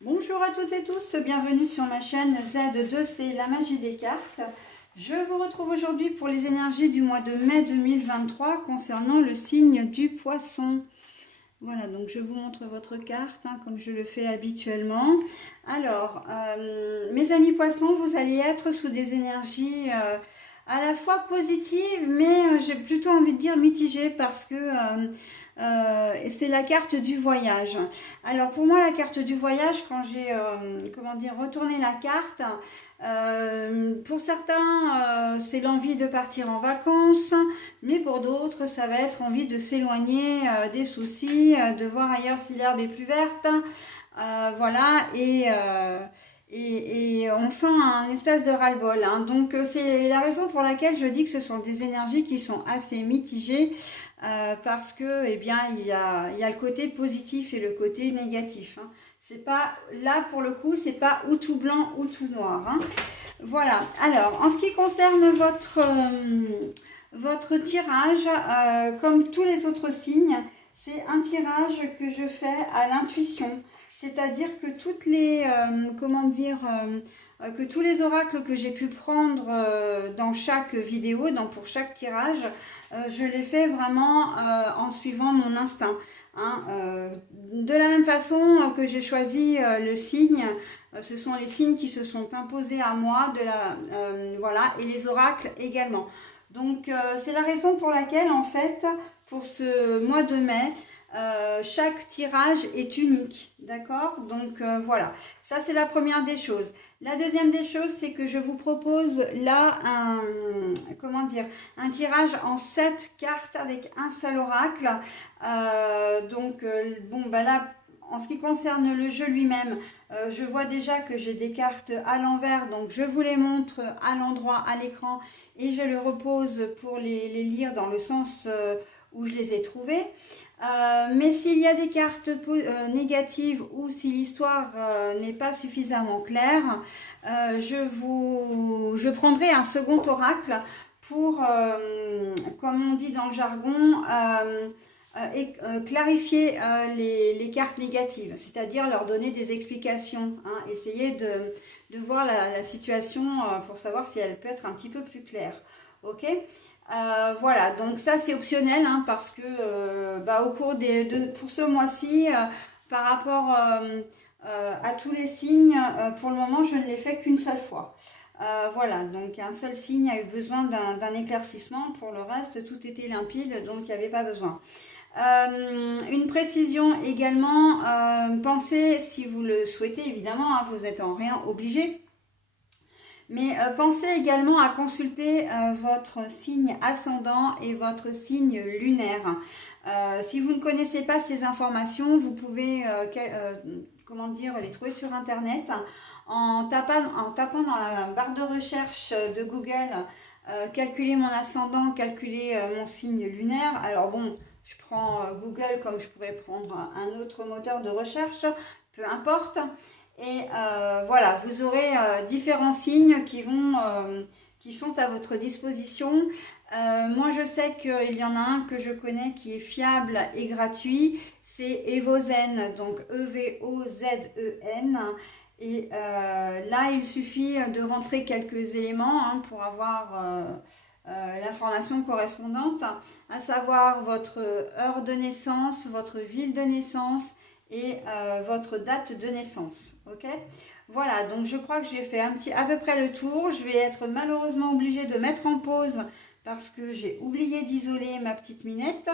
Bonjour à toutes et tous, bienvenue sur ma chaîne Z2C, la magie des cartes. Je vous retrouve aujourd'hui pour les énergies du mois de mai 2023 concernant le signe du poisson. Voilà, donc je vous montre votre carte comme je le fais habituellement. Alors, mes amis poissons, vous allez être sous des énergies à la fois positives, mais j'ai plutôt envie de dire mitigées parce que c'est la carte du voyage. Alors pour moi, la carte du voyage, quand j'ai comment dire retourné la carte, pour certains, c'est l'envie de partir en vacances, mais pour d'autres, ça va être envie de s'éloigner des soucis, de voir ailleurs si l'herbe est plus verte. Voilà, et on sent un espèce de ras-le-bol. Donc c'est la raison pour laquelle je dis que ce sont des énergies qui sont assez mitigées. Parce que eh bien il y a le côté positif et le côté négatif. C'est pas là pour le coup, c'est pas ou tout blanc ou tout noir. Voilà. Alors en ce qui concerne votre tirage, comme tous les autres signes, c'est un tirage que je fais à l'intuition. C'est-à-dire que toutes les comment dire que tous les oracles que j'ai pu prendre dans chaque vidéo, pour chaque tirage, je les fais vraiment en suivant mon instinct. De la même façon que j'ai choisi le signe, ce sont les signes qui se sont imposés à moi, voilà, et les oracles également. Donc c'est la raison pour laquelle en fait, pour ce mois de mai, chaque tirage est unique, d'accord? Donc voilà, ça c'est la première des choses. La deuxième des choses, c'est que je vous propose là comment dire, un tirage en 7 cartes avec un seul oracle. Bon, bah là, en ce qui concerne le jeu lui-même, je vois déjà que j'ai des cartes à l'envers, donc je vous les montre à l'endroit, à l'écran, et je les repose pour les lire dans le sens où je les ai trouvées. Mais s'il y a des cartes négatives ou si l'histoire n'est pas suffisamment claire, je prendrai un second oracle pour, comme on dit dans le jargon, clarifier les cartes négatives, c'est-à-dire leur donner des explications, essayer de voir la situation pour savoir si elle peut être un petit peu plus claire. Ok. Voilà, donc ça c'est optionnel parce que au cours pour ce mois-ci, par rapport à tous les signes, pour le moment je ne l'ai fait qu'une seule fois. Voilà, donc un seul signe a eu besoin d'un éclaircissement, pour le reste tout était limpide, donc il n'y avait pas besoin. Une précision également, pensez, si vous le souhaitez évidemment, vous n'êtes en rien obligé, mais pensez également à consulter votre signe ascendant et votre signe lunaire. Si vous ne connaissez pas ces informations, vous pouvez comment dire, les trouver sur internet en tapant dans la barre de recherche de Google calculer mon ascendant, calculer mon signe lunaire. Alors bon, je prends Google comme je pourrais prendre un autre moteur de recherche, peu importe. Et voilà, vous aurez différents signes qui sont à votre disposition. Moi, je sais qu'il y en a un que je connais qui est fiable et gratuit. C'est Evozen, donc Evozen. Et là, il suffit de rentrer quelques éléments pour avoir l'information correspondante, à savoir votre heure de naissance, votre ville de naissance et votre date de naissance. Ok. Voilà, donc je crois que j'ai fait à peu près le tour. Je vais être malheureusement obligée de mettre en pause parce que j'ai oublié d'isoler ma petite minette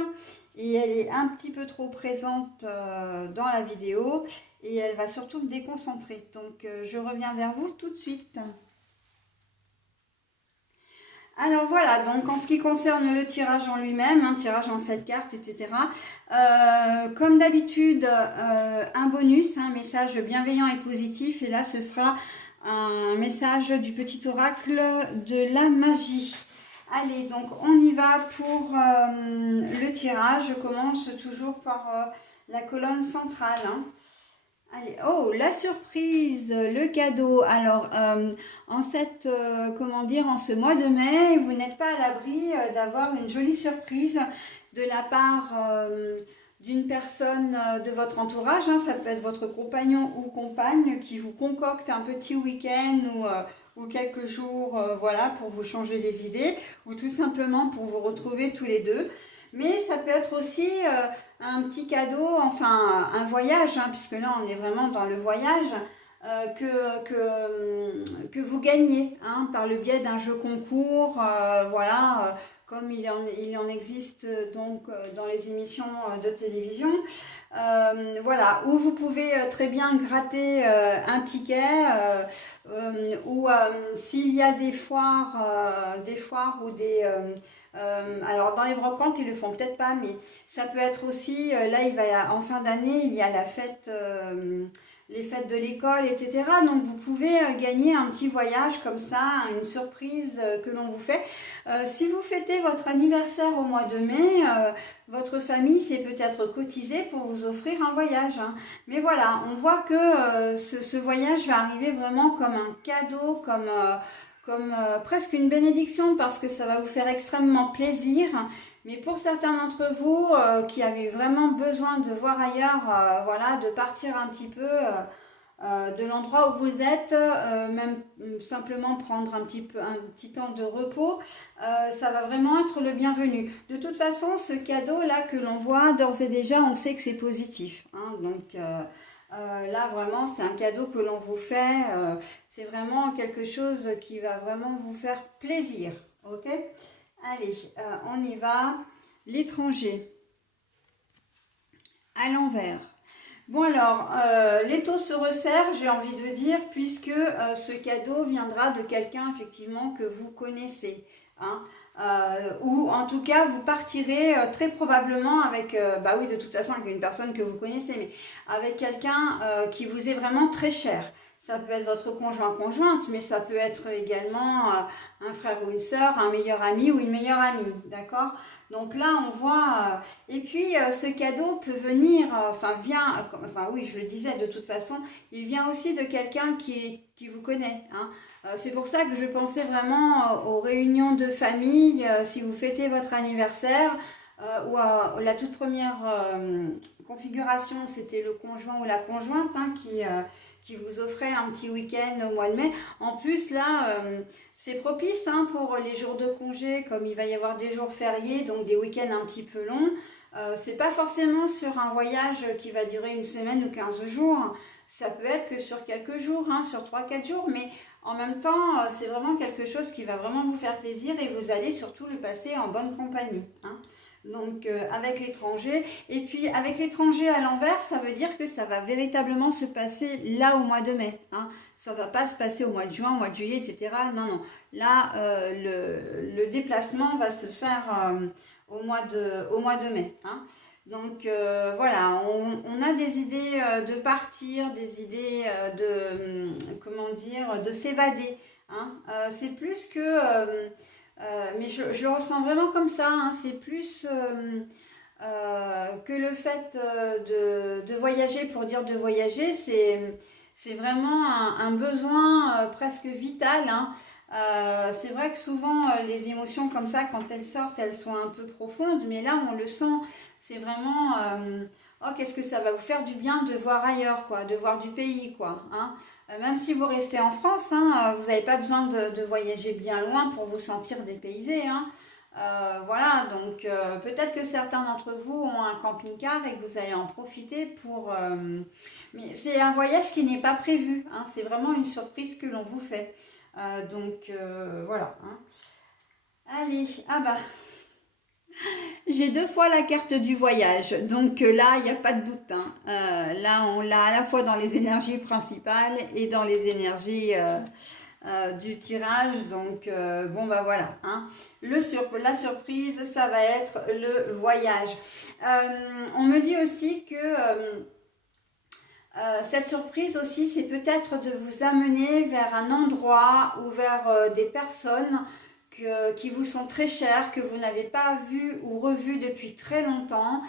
et elle est un petit peu trop présente dans la vidéo et elle va surtout me déconcentrer. Donc je reviens vers vous tout de suite. Alors voilà, donc en ce qui concerne le tirage en lui-même, un tirage en 7 cartes, etc. Comme d'habitude, un bonus, un message bienveillant et positif. Et là, ce sera un message du petit oracle de la magie. Allez, donc on y va pour le tirage. Je commence toujours par la colonne centrale. Allez, oh, la surprise, le cadeau. Alors, en en ce mois de mai, vous n'êtes pas à l'abri d'avoir une jolie surprise de la part d'une personne de votre entourage, hein, ça peut être votre compagnon ou compagne qui vous concocte un petit week-end ou quelques jours, voilà, pour vous changer les idées, ou tout simplement pour vous retrouver tous les deux. Mais ça peut être aussi un petit cadeau, enfin un voyage, hein, puisque là on est vraiment dans le voyage, que vous gagnez, hein, par le biais d'un jeu concours, voilà, comme il en existe donc dans les émissions de télévision. Voilà, où vous pouvez très bien gratter un ticket, ou s'il y a des foires ou alors dans les brocantes ils le font peut-être pas, mais ça peut être aussi, là en fin d'année il y a la fête, les fêtes de l'école, etc. Donc vous pouvez gagner un petit voyage comme ça, une surprise que l'on vous fait. Si vous fêtez votre anniversaire au mois de mai, votre famille s'est peut-être cotisée pour vous offrir un voyage, hein. Mais voilà, on voit que ce voyage va arriver vraiment comme un cadeau, comme presque une bénédiction, parce que ça va vous faire extrêmement plaisir. Mais pour certains d'entre vous qui avaient vraiment besoin de voir ailleurs, voilà, de partir un petit peu de l'endroit où vous êtes, même simplement prendre un petit temps de repos, ça va vraiment être le bienvenu. De toute façon, ce cadeau-là que l'on voit, d'ores et déjà, on sait que c'est positif, hein. Donc là, vraiment, c'est un cadeau que l'on vous fait. C'est vraiment quelque chose qui va vraiment vous faire plaisir. Ok ? Allez, on y va. L'étranger. À l'envers. Bon alors, l'étau se resserre, j'ai envie de dire, puisque ce cadeau viendra de quelqu'un effectivement que vous connaissez, hein. Ou en tout cas vous partirez très probablement avec, bah oui, de toute façon avec une personne que vous connaissez, mais avec quelqu'un qui vous est vraiment très cher. Ça peut être votre conjointe, mais ça peut être également un frère ou une sœur, un meilleur ami ou une meilleure amie, d'accord? Donc là, on voit... et puis, ce cadeau peut venir, enfin oui, je le disais, de toute façon, il vient aussi de quelqu'un qui vous connaît, hein. C'est pour ça que je pensais vraiment aux réunions de famille, si vous fêtez votre anniversaire, ou la toute première configuration, c'était le conjoint ou la conjointe, hein, qui vous offrait un petit week-end au mois de mai. En plus, là, c'est propice, hein, pour les jours de congé, comme il va y avoir des jours fériés, donc des week-ends un petit peu longs. C'est pas forcément sur un voyage qui va durer une semaine ou 15 jours. Ça peut être que sur quelques jours, hein, sur 3-4 jours, mais en même temps, c'est vraiment quelque chose qui va vraiment vous faire plaisir et vous allez surtout le passer en bonne compagnie, hein. Donc avec l'étranger, et puis avec l'étranger à l'envers, ça veut dire que ça va véritablement se passer là au mois de mai, hein. Ça ne va pas se passer au mois de juin, au mois de juillet, etc. Non, non. Là, le déplacement va se faire au mois de mai, hein. Donc voilà, on a des idées de partir, des idées comment dire, de s'évader, hein. C'est plus que... mais je le ressens vraiment comme ça, hein. C'est plus que le fait de voyager pour dire de voyager, c'est vraiment un besoin presque vital, hein. C'est vrai que souvent les émotions comme ça, quand elles sortent, elles sont un peu profondes, mais là on le sent, c'est vraiment oh, qu'est-ce que ça va vous faire du bien de voir ailleurs, quoi, de voir du pays, quoi, hein. Même si vous restez en France, hein, vous n'avez pas besoin de voyager bien loin pour vous sentir dépaysé, hein. Voilà, donc peut-être que certains d'entre vous ont un camping-car et que vous allez en profiter pour... mais c'est un voyage qui n'est pas prévu, hein, c'est vraiment une surprise que l'on vous fait. Donc voilà, hein. Allez, ah bah, j'ai 2 fois la carte du voyage, donc là, il n'y a pas de doute, hein. Là, on l'a à la fois dans les énergies principales et dans les énergies du tirage. Donc, bon, bah voilà, hein. La surprise, ça va être le voyage. On me dit aussi que cette surprise aussi, c'est peut-être de vous amener vers un endroit ou vers des personnes qui vous sont très chères, que vous n'avez pas vues ou revues depuis très longtemps.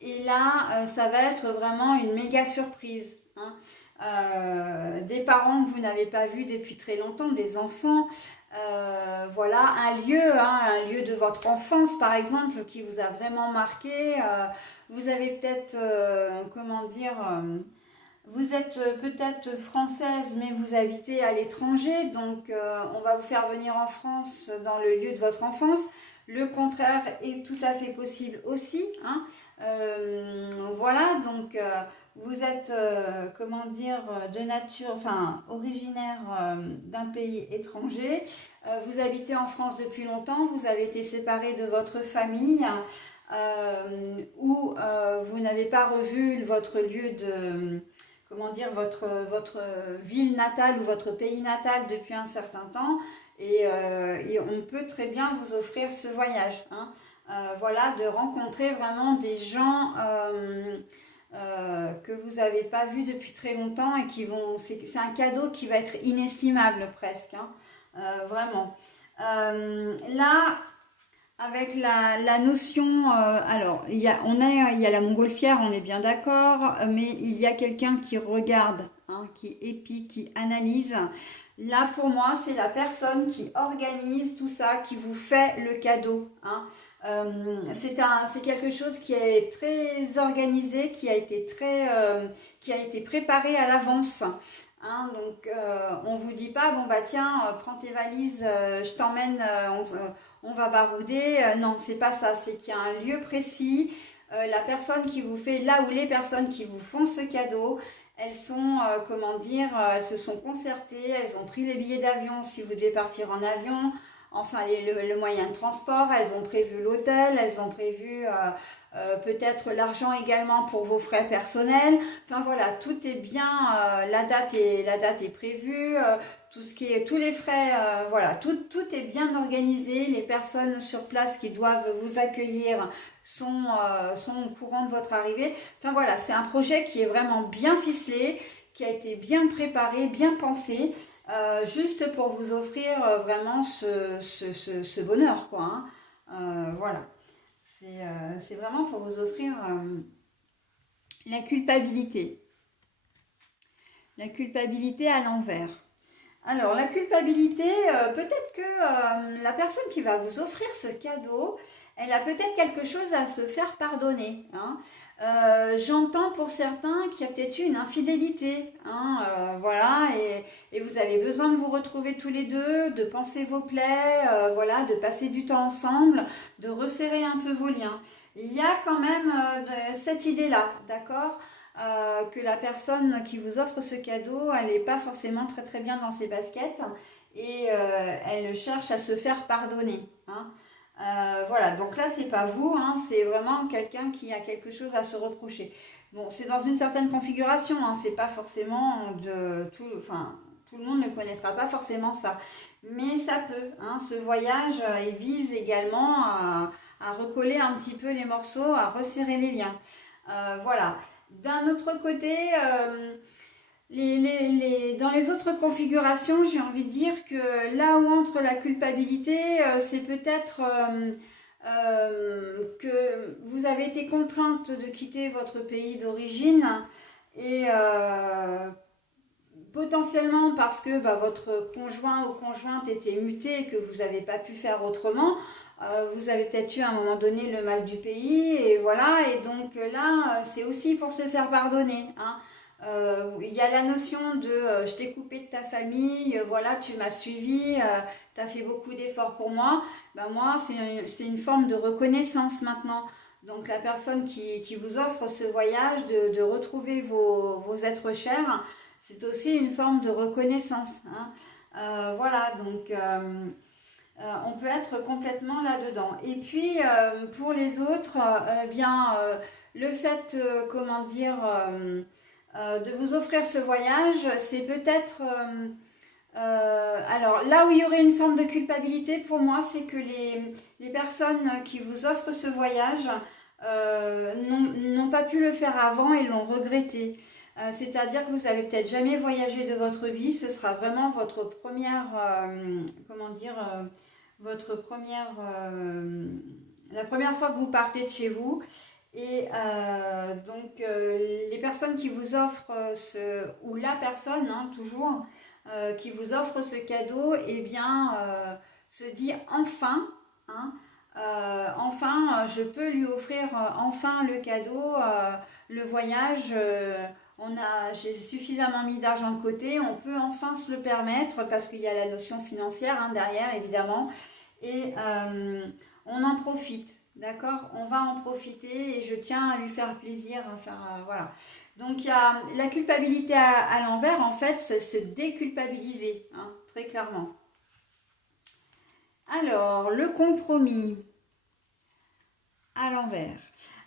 Et là, ça va être vraiment une méga surprise, hein. Des parents que vous n'avez pas vus depuis très longtemps, des enfants, Voilà, un lieu de votre enfance par exemple qui vous a vraiment marqué. Vous avez peut-être, comment dire, vous êtes peut-être française mais vous habitez à l'étranger, donc on va vous faire venir en France dans le lieu de votre enfance. Le contraire est tout à fait possible aussi, hein. Voilà, donc vous êtes, comment dire, de nature, enfin, originaire d'un pays étranger. Vous habitez en France depuis longtemps, vous avez été séparé de votre famille, ou vous n'avez pas revu votre lieu de, comment dire, votre ville natale ou votre pays natal depuis un certain temps. Et on peut très bien vous offrir ce voyage, hein. Voilà, de rencontrer vraiment des gens que vous n'avez pas vus depuis très longtemps et qui vont. C'est un cadeau qui va être inestimable presque, hein. Vraiment. Là, avec la notion, alors il y a la montgolfière, on est bien d'accord, mais il y a quelqu'un qui regarde, hein, qui épie, qui analyse. Là pour moi, c'est la personne qui organise tout ça, qui vous fait le cadeau, hein. C'est quelque chose qui est très organisé, qui a été préparé à l'avance. Hein, donc on vous dit pas bon bah tiens prends tes valises, je t'emmène, on va barouder. Non, c'est pas ça. C'est qu'il y a un lieu précis. La personne qui vous fait, là où les personnes qui vous font ce cadeau, elles sont, comment dire, elles se sont concertées, elles ont pris les billets d'avion si vous devez partir en avion, enfin le moyen de transport, elles ont prévu l'hôtel, elles ont prévu peut-être l'argent également pour vos frais personnels. Enfin voilà, tout est bien, la date est prévue, tout ce qui est, tous les frais, voilà, tout est bien organisé. Les personnes sur place qui doivent vous accueillir sont au courant de votre arrivée. Enfin voilà, c'est un projet qui est vraiment bien ficelé, qui a été bien préparé, bien pensé, juste pour vous offrir vraiment ce bonheur, quoi, hein. Voilà, c'est vraiment pour vous offrir la culpabilité. La culpabilité à l'envers. Alors, la culpabilité, peut-être que la personne qui va vous offrir ce cadeau, elle a peut-être quelque chose à se faire pardonner, hein. J'entends pour certains qu'il y a peut-être eu une infidélité, hein, voilà, et vous avez besoin de vous retrouver tous les deux, de panser vos plaies, voilà, de passer du temps ensemble, de resserrer un peu vos liens. Il y a quand même cette idée-là, d'accord? Que la personne qui vous offre ce cadeau, elle n'est pas forcément très très bien dans ses baskets et elle cherche à se faire pardonner, hein. Voilà, donc là c'est pas vous, hein, c'est vraiment quelqu'un qui a quelque chose à se reprocher. Bon, c'est dans une certaine configuration, hein, c'est pas forcément de tout, enfin tout le monde ne connaîtra pas forcément ça, mais ça peut, hein, ce voyage il vise également à recoller un petit peu les morceaux, à resserrer les liens. Voilà. D'un autre côté, dans les autres configurations, j'ai envie de dire que là où entre la culpabilité, c'est peut-être que vous avez été contrainte de quitter votre pays d'origine et potentiellement parce que bah, votre conjoint ou conjointe était muté et que vous n'avez pas pu faire autrement. Vous avez peut-être eu à un moment donné le mal du pays et voilà, et donc là c'est aussi pour se faire pardonner, hein. Il y a la notion de je t'ai coupé de ta famille, voilà, tu m'as suivi, tu as fait beaucoup d'efforts pour moi. Ben moi c'est une forme de reconnaissance maintenant. Donc la personne qui vous offre ce voyage, de retrouver vos êtres chers, c'est aussi une forme de reconnaissance, hein. Voilà, donc on peut être complètement là-dedans. Et puis, pour les autres, le fait, comment dire, de vous offrir ce voyage, c'est peut-être... alors, là où il y aurait une forme de culpabilité, pour moi, c'est que les personnes qui vous offrent ce voyage n'ont pas pu le faire avant et l'ont regretté. C'est-à-dire que vous n'avez peut-être jamais voyagé de votre vie, ce sera vraiment votre première, comment dire, votre première, la première fois que vous partez de chez vous. Et donc les personnes qui vous offrent ou la personne, hein, toujours, qui vous offre ce cadeau, eh bien, se dit enfin, hein, enfin, je peux lui offrir enfin le cadeau, le voyage. J'ai suffisamment mis d'argent de côté, on peut enfin se le permettre parce qu'il y a la notion financière hein, derrière, évidemment, et on en profite. D'accord, on va en profiter et je tiens à lui faire plaisir. Enfin, voilà. Donc, il y a la culpabilité à l'envers, en fait, c'est se déculpabiliser, hein, très clairement. Alors, le compromis à l'envers.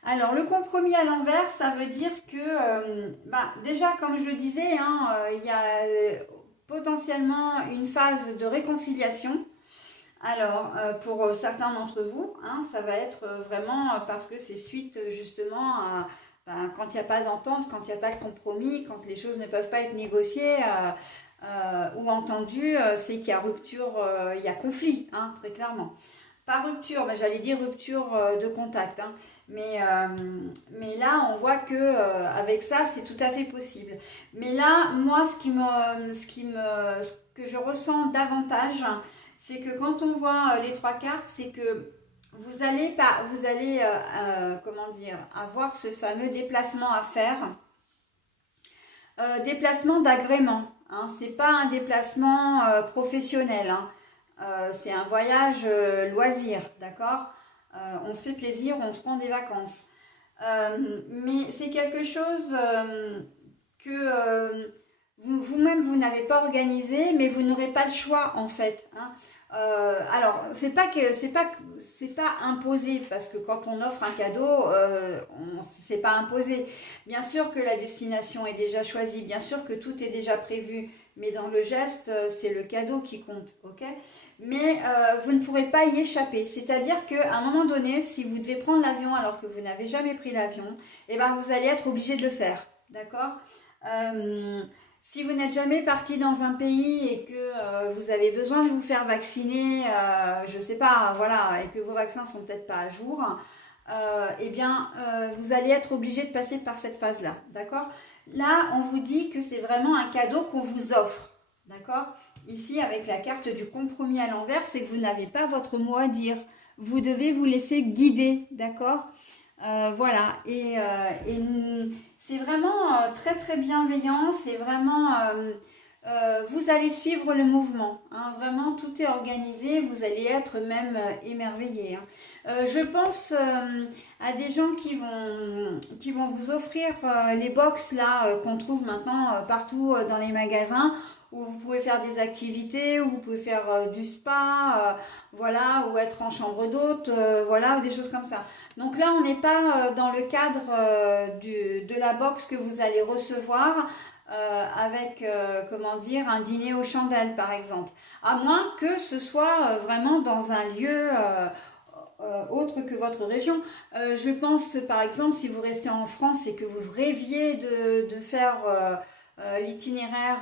Alors, le compromis à l'envers, ça veut dire que, déjà, comme je le disais, hein, il y a potentiellement une phase de réconciliation. Alors, pour certains d'entre vous, hein, ça va être vraiment parce que c'est suite justement à quand il n'y a pas d'entente, quand il n'y a pas de compromis, quand les choses ne peuvent pas être négociées ou entendues, c'est qu'il y a rupture, il y a conflit, hein, très clairement. Pas rupture, mais j'allais dire rupture de contact, hein. Mais là, on voit que avec ça, c'est tout à fait possible. Mais là, moi, ce que je ressens davantage, c'est que quand on voit les trois cartes, c'est que vous allez comment dire, avoir ce fameux déplacement à faire, déplacement d'agrément. Hein, c'est pas un déplacement professionnel. Hein. C'est un voyage loisir, d'accord. On se fait plaisir, on se prend des vacances. Mais c'est quelque chose que vous-même vous n'avez pas organisé, mais vous n'aurez pas le choix en fait. Hein. Alors c'est pas imposé parce que quand on offre un cadeau, c'est pas imposé. Bien sûr que la destination est déjà choisie, bien sûr que tout est déjà prévu, mais dans le geste, c'est le cadeau qui compte, ok? Mais vous ne pourrez pas y échapper. C'est-à-dire qu'à un moment donné, si vous devez prendre l'avion alors que vous n'avez jamais pris l'avion, eh ben vous allez être obligé de le faire, d'accord? Euh, Si vous n'êtes jamais parti dans un pays et que vous avez besoin de vous faire vacciner, je ne sais pas, voilà, et que vos vaccins sont peut-être pas à jour, eh bien, vous allez être obligé de passer par cette phase-là, d'accord? Là, on vous dit que c'est vraiment un cadeau qu'on vous offre, d'accord? Ici, avec la carte du compromis à l'envers, c'est que vous n'avez pas votre mot à dire. Vous devez vous laisser guider, d'accord? Voilà, et c'est vraiment très très bienveillant, c'est vraiment, vous allez suivre le mouvement, hein, vraiment tout est organisé, vous allez être même émerveillé. Hein. Je pense à des gens qui vont vous offrir les box là qu'on trouve maintenant partout dans les magasins où vous pouvez faire des activités, où vous pouvez faire du spa, voilà, ou être en chambre d'hôte, voilà, ou des choses comme ça. Donc là, on n'est pas dans le cadre de la box que vous allez recevoir avec, comment dire, un dîner aux chandelles, par exemple. À moins que ce soit vraiment dans un lieu autre que votre région. Je pense, par exemple, si vous restez en France et que vous rêviez de faire l'itinéraire,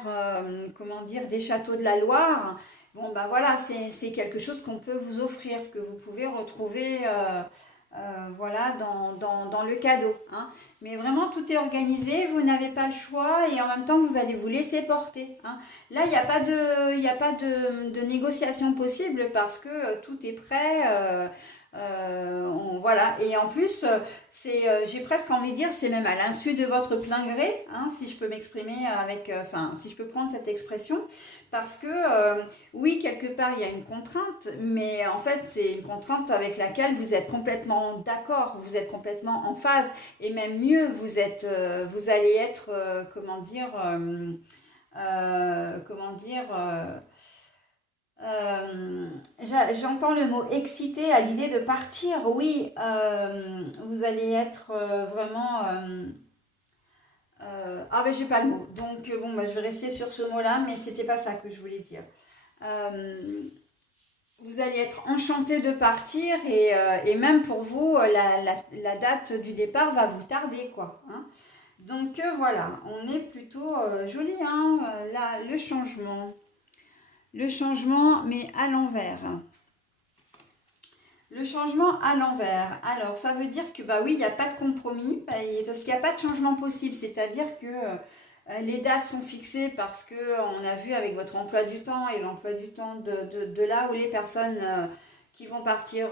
comment dire, des châteaux de la Loire, bon, ben voilà, c'est quelque chose qu'on peut vous offrir, que vous pouvez retrouver voilà, dans le cadeau. Hein. Mais vraiment, tout est organisé, vous n'avez pas le choix et en même temps, vous allez vous laisser porter. Hein. Là, il y a pas de négociation possible parce que tout est prêt. Voilà. Et en plus, j'ai presque envie de dire, c'est même à l'insu de votre plein gré, hein, si je peux m'exprimer avec, enfin, si je peux prendre cette expression, parce que oui, quelque part, il y a une contrainte, mais en fait, c'est une contrainte avec laquelle vous êtes complètement d'accord, vous êtes complètement en phase, et même mieux, vous allez être, comment dire. J'entends le mot excité à l'idée de partir. Oui, vous allez être vraiment. Ah, mais j'ai pas le mot. Donc, bon, bah, je vais rester sur ce mot-là, mais c'était pas ça que je voulais dire. Euh, Vous allez être enchanté de partir et même pour vous, la date du départ va vous tarder, quoi. Hein. Donc, voilà, on est plutôt joli, hein, là, le changement. Le changement, mais à l'envers. Le changement à l'envers. Alors, ça veut dire que, bah oui, il n'y a pas de compromis, parce qu'il n'y a pas de changement possible. C'est-à-dire que Les dates sont fixées parce que on a vu avec votre emploi du temps et l'emploi du temps de là où les personnes qui vont partir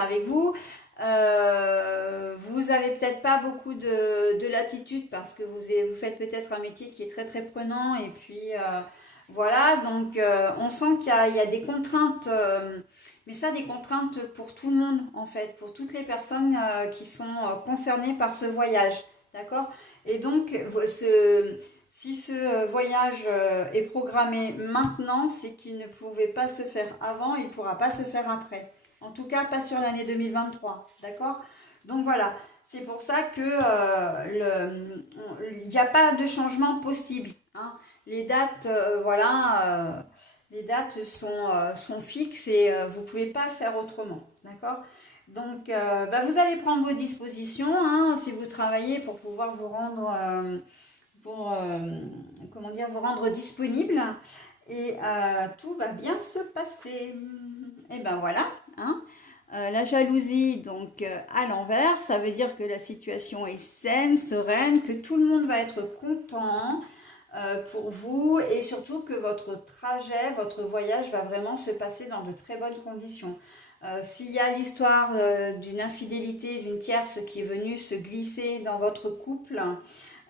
avec vous. Vous avez peut-être pas beaucoup de latitude parce que vous faites peut-être un métier qui est très très prenant et puis voilà, donc on sent qu'il y a des contraintes, mais ça des contraintes pour tout le monde en fait, pour toutes les personnes qui sont concernées par ce voyage, d'accord? Et donc si ce voyage est programmé maintenant, c'est qu'il ne pouvait pas se faire avant, il ne pourra pas se faire après. En tout cas, pas sur l'année 2023, d'accord? Donc voilà, c'est pour ça que il n'y a pas de changement possible, hein. Les dates, les dates sont fixes et vous ne pouvez pas faire autrement, d'accord? Donc, vous allez prendre vos dispositions, hein, si vous travaillez pour pouvoir vous rendre, comment dire, vous rendre disponible et tout va bien se passer. Et ben voilà, hein. La jalousie, donc à l'envers, ça veut dire que la situation est saine, sereine, que tout le monde va être content pour vous et surtout que votre trajet, votre voyage va vraiment se passer dans de très bonnes conditions. S'il y a l'histoire d'une infidélité, d'une tierce qui est venue se glisser dans votre couple,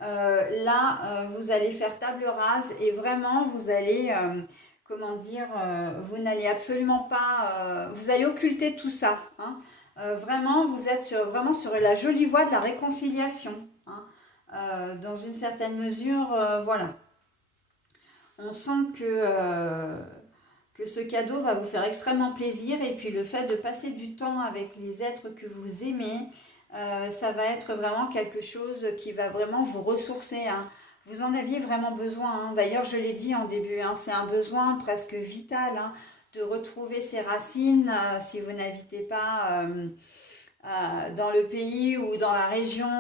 vous allez faire table rase et vraiment vous allez, comment dire, vous n'allez absolument pas, vous allez occulter tout ça, hein. Vraiment, vous êtes vraiment sur la jolie voie de la réconciliation, hein. Dans une certaine mesure, voilà. On sent que ce cadeau va vous faire extrêmement plaisir et puis le fait de passer du temps avec les êtres que vous aimez, ça va être vraiment quelque chose qui va vraiment vous ressourcer, hein. Vous en aviez vraiment besoin, hein. D'ailleurs, je l'ai dit en début, hein, c'est un besoin presque vital, hein, de retrouver ses racines si vous n'habitez pas dans le pays ou dans la région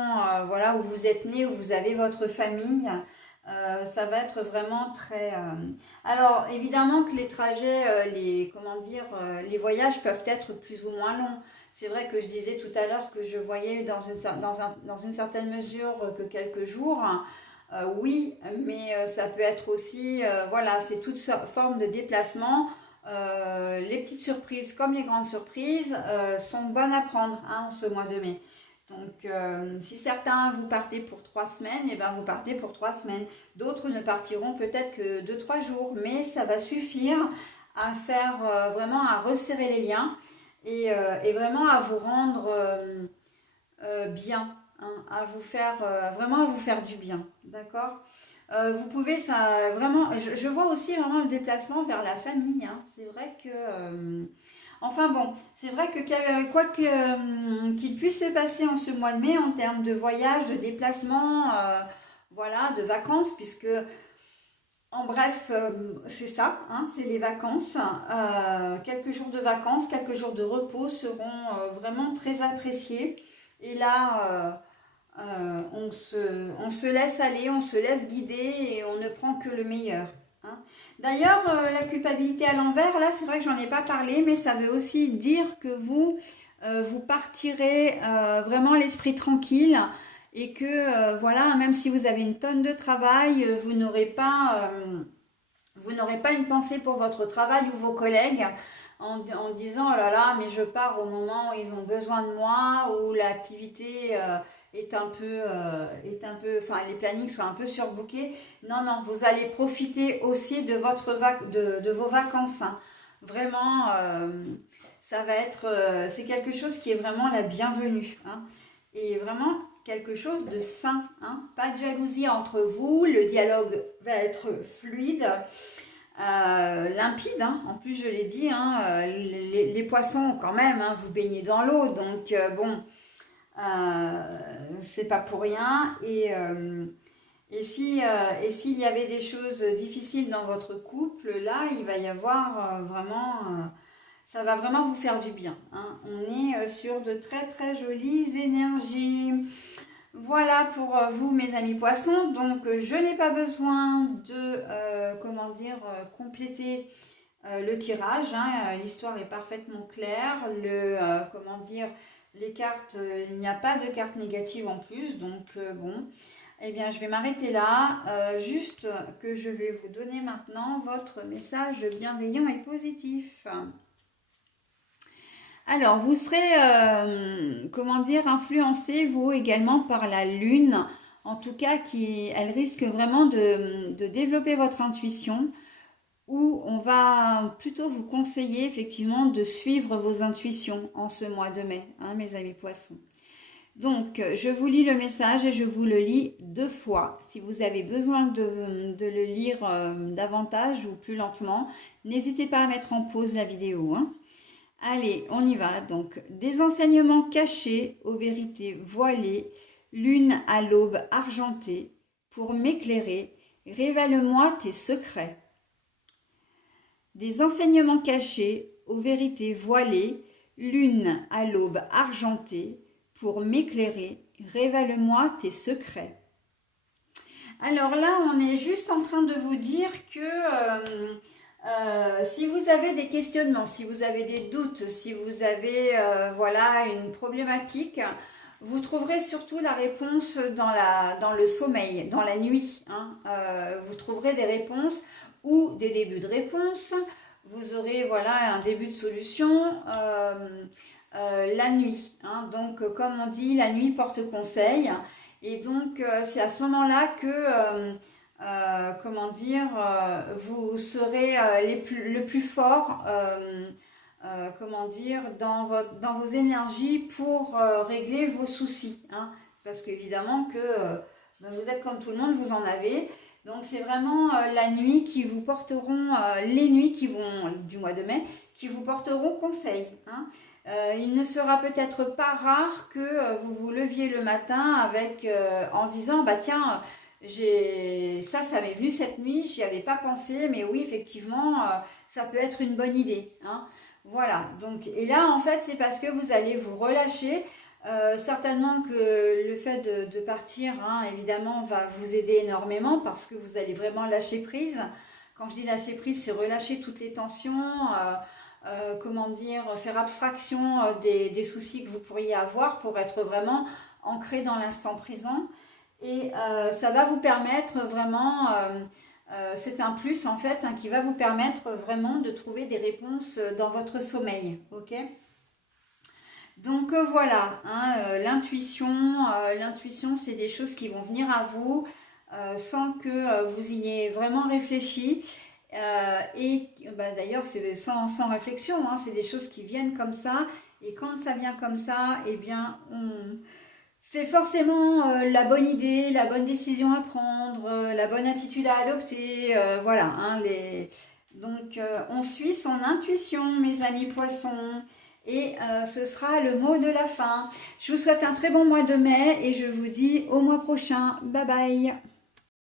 voilà, où vous êtes né, où vous avez votre famille. Ça va être vraiment très... Alors, évidemment que les trajets, comment dire, les voyages peuvent être plus ou moins longs. C'est vrai que je disais tout à l'heure que je voyais dans une certaine mesure que quelques jours. Oui, mais ça peut être aussi, voilà, c'est toute forme de déplacement. Les petites surprises comme les grandes surprises sont bonnes à prendre, hein, en ce mois de mai. Donc, si certains vous partez pour 3 semaines, et ben vous partez pour 3 semaines. D'autres ne partiront peut-être que 2, 3 jours, mais ça va suffire à faire vraiment à resserrer les liens et vraiment à vous rendre bien, hein, à vous faire vraiment à vous faire du bien, d'accord? Vous pouvez ça vraiment. Je vois aussi vraiment le déplacement vers la famille, hein. C'est vrai que enfin bon, c'est vrai que quoi qu'il puisse se passer en ce mois de mai en termes de voyage, de déplacement, voilà, de vacances, puisque en bref, c'est ça, hein, c'est les vacances. Quelques jours de vacances, quelques jours de repos seront vraiment très appréciés. Et là, on se laisse aller, on se laisse guider et on ne prend que le meilleur, hein. D'ailleurs, la culpabilité à l'envers, là, c'est vrai que j'en ai pas parlé, mais ça veut aussi dire que vous partirez vraiment l'esprit tranquille et que, voilà, même si vous avez une tonne de travail, vous n'aurez pas une pensée pour votre travail ou vos collègues en disant, oh là là, mais je pars au moment où ils ont besoin de moi, où l'activité enfin les plannings sont un peu surbookés. Non, non, vous allez profiter aussi de vos vacances, hein. Vraiment, ça va être, c'est quelque chose qui est vraiment la bienvenue, hein. Et vraiment quelque chose de sain, hein. Pas de jalousie entre vous, le dialogue va être fluide. Limpide, hein. En plus je l'ai dit, hein, les poissons quand même, hein, vous baignez dans l'eau, donc bon, c'est pas pour rien. Et s'il y avait des choses difficiles dans votre couple, là, il va y avoir ça va vraiment vous faire du bien, hein. On est sur de très très jolies énergies. Voilà pour vous, mes amis poissons. Donc, je n'ai pas besoin de, comment dire, compléter le tirage, hein. L'histoire est parfaitement claire. Comment dire, les cartes, il n'y a pas de cartes négatives en plus. Donc, bon. eh bien, je vais m'arrêter là. Juste que je vais vous donner maintenant votre message bienveillant et positif. Alors, vous serez, comment dire, influencé, vous également, par la Lune. En tout cas, elle risque vraiment de développer votre intuition, où on va plutôt vous conseiller effectivement de suivre vos intuitions en ce mois de mai, hein, mes amis poissons. Donc, je vous lis le message et je vous le lis 2 fois. Si vous avez besoin de le lire davantage ou plus lentement, n'hésitez pas à mettre en pause la vidéo, hein. Allez, on y va. Donc, des enseignements cachés aux vérités voilées, lune à l'aube argentée, pour m'éclairer, révèle-moi tes secrets. Des enseignements cachés aux vérités voilées, lune à l'aube argentée, pour m'éclairer, révèle-moi tes secrets. Alors là, on est juste en train de vous dire que si vous avez des questionnements, si vous avez des doutes, si vous avez voilà, une problématique, vous trouverez surtout la réponse dans le sommeil, dans la nuit, hein. Vous trouverez des réponses ou des débuts de réponses. Vous aurez voilà, un début de solution la nuit, hein. Donc, comme on dit, la nuit porte conseil. Et donc, c'est à ce moment-là que comment dire, vous serez le plus fort, comment dire, dans vos énergies pour régler vos soucis, hein. Parce qu'évidemment que vous êtes comme tout le monde, vous en avez. Donc c'est vraiment la nuit qui vous porteront, les nuits qui vont, du mois de mai, qui vous porteront conseil, hein. Il ne sera peut-être pas rare que vous vous leviez le matin avec, en se disant, bah tiens, ça m'est venu cette nuit, j'y avais pas pensé, mais oui, effectivement, ça peut être une bonne idée, hein. Voilà, donc, et là, en fait, c'est parce que vous allez vous relâcher. Certainement que le fait de partir, hein, évidemment, va vous aider énormément parce que vous allez vraiment lâcher prise. Quand je dis lâcher prise, c'est relâcher toutes les tensions, comment dire, faire abstraction des soucis que vous pourriez avoir pour être vraiment ancré dans l'instant présent. Et ça va vous permettre vraiment, c'est un plus en fait, hein, qui va vous permettre vraiment de trouver des réponses dans votre sommeil, ok ? Donc voilà, hein, l'intuition, c'est des choses qui vont venir à vous sans que vous y ayez vraiment réfléchi. Et bah, d'ailleurs, c'est sans réflexion, hein, c'est des choses qui viennent comme ça. Et quand ça vient comme ça, eh bien, c'est forcément la bonne idée, la bonne décision à prendre, la bonne attitude à adopter. Voilà, hein, donc on suit son intuition, mes amis poissons. Et ce sera le mot de la fin. Je vous souhaite un très bon mois de mai et je vous dis au mois prochain. Bye bye.